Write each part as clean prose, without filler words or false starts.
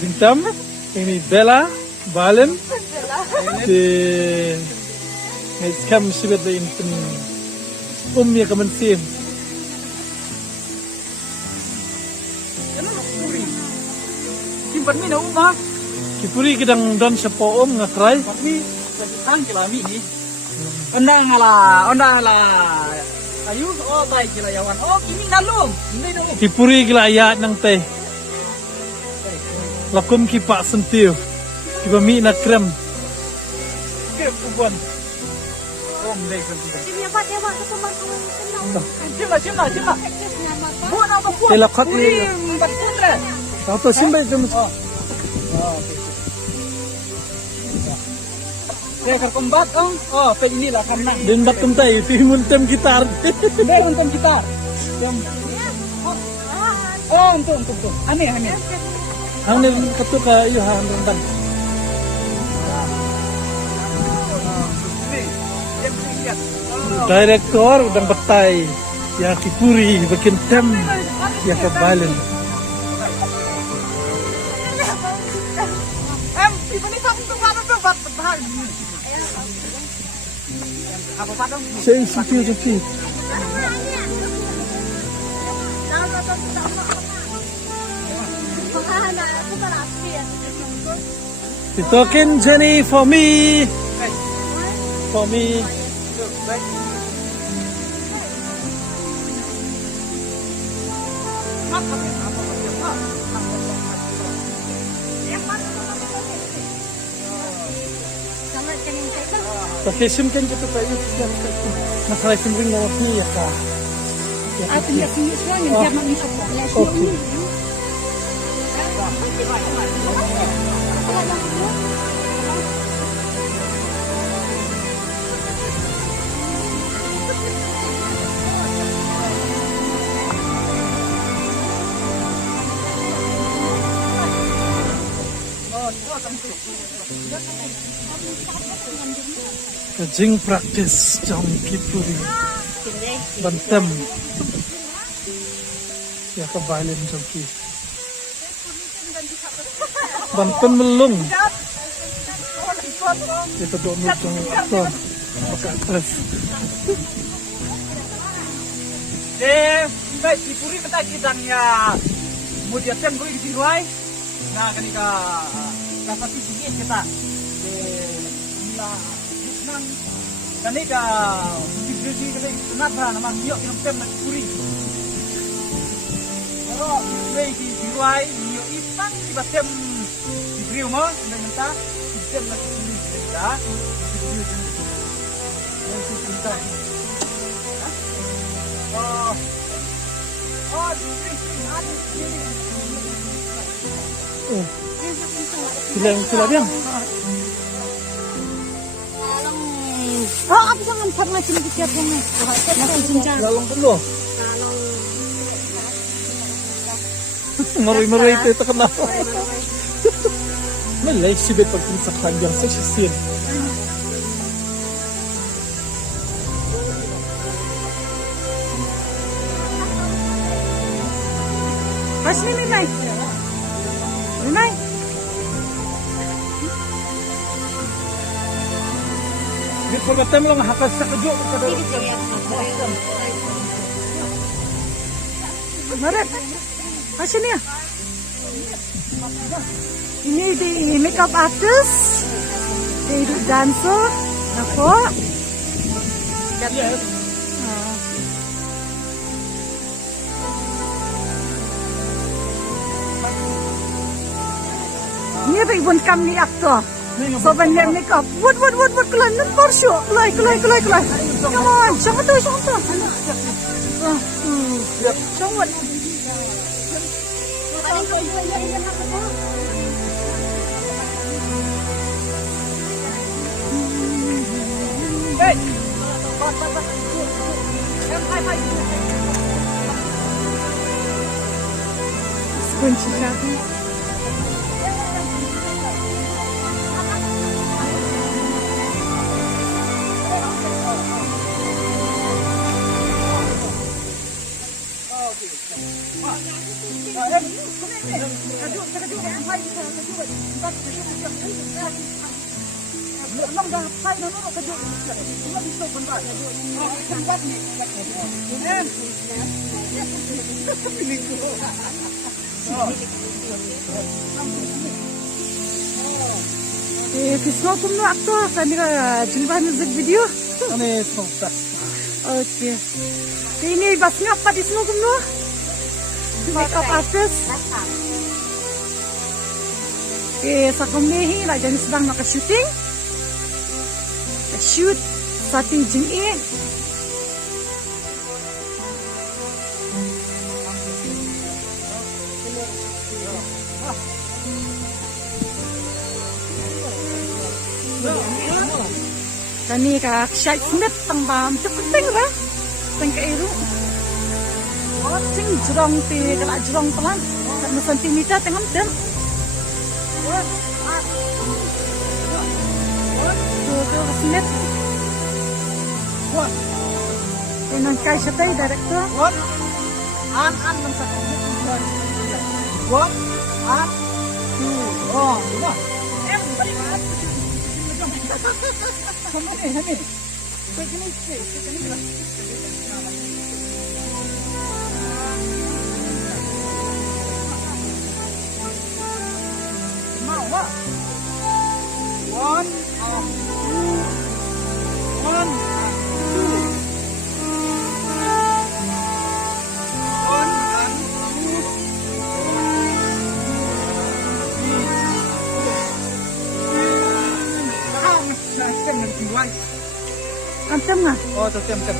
Bintam, ini Bella, Balen, di ngecam sibet di inten ya kemensim. Simpan mina umah. Kipuri kidang don sepo ngakrai. Tapi tang kilami ni. Ondang ala. Ayu oh baik kilayawan. Oh kimi nalum. Hindi na. Kipuri kila ayat nang teh. Lakum kipak sentiu. Kipami na krem. Ke ubon. Om dei kan. Cima. Buat apa buat? Telakat ni. Empat putra. Tahu simbai kamu. Saya kerkombat oh pe inilah karena Dan batum tay, pimuntem gitar. dia untuk gitar. Oh untuk. Aneh. Ang nil katuka iyo hang rendang. Direktor udang betai. Ya Kipuri bikin tem. Ya kebalen. Apa padang? Saya suki. Ditokin Jenny for me. For me. Pakai sim kan kita tahu masalah sim ring mau ya kak. Tidak sini semua yang dia mengisap ya. Oke. Kajing praktis jam Kipuri. Bantem. Ya kebalen jangki. Banten melung. Kita dok nutang apa? Pakai atas. Baik Kipuri kita kidangnya kemudian tem gue di luai. Nah ketika kata tinggi kita nang kenika berdiri ketika kenapa nama yuk yang tem Kipuri. Kalau di luai yuk ipang di tem di rumah dan minta tem Kipuri kita. Sila biang. Oh, apa jangan pernah cuma siapa ni? Nasi cincang. Lalong penuh. Mari itu kenapa? Malay sibet pagpunsak hanggang sa sisin. Pas ni Minay. Minay. Di pagkatem lang hakas sa kadyo. Maret. Macam ni. Ini di makeup artist. Di dancer. Apa? Yes. Ni apa ibun kam ni aktor. So when they make up, what, kelai, nan borsho, kelai. Come on, jangan tu. Jangan. Hey, Kunci siapa? Long dah hai nó cái dụng nó đi sâu bên bãi không bắt nhỉ em Fisno kum no aktor kamera jumpa music video. Ane sokta. Okay. Ini basnya apa di sini kum no? Makeup artist. Sakum ni lah jadi sedang nak shooting. Shoot satu jin ini. Kani ka shite snip tang bam tu penting lah. Tang ka iru. Sing jurong ti kala jurong pelan. Kan sentimeter tengam tem. Tu snip. Dengan kai shatai director. An mentak. What? An. Oh, what? Em balik an. Hami. Begini. Mau apa? One, two, one, two. One and two. Tem nanti wai. Antem ngah. Oh, tem. Tem.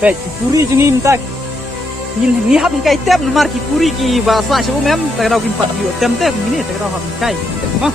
Baik, puri jengim tak. Ni hab kai tem mar ki puri ki bahasa siapa mem tak rau kim pat yo tem ini tak rau hab kai. Mah.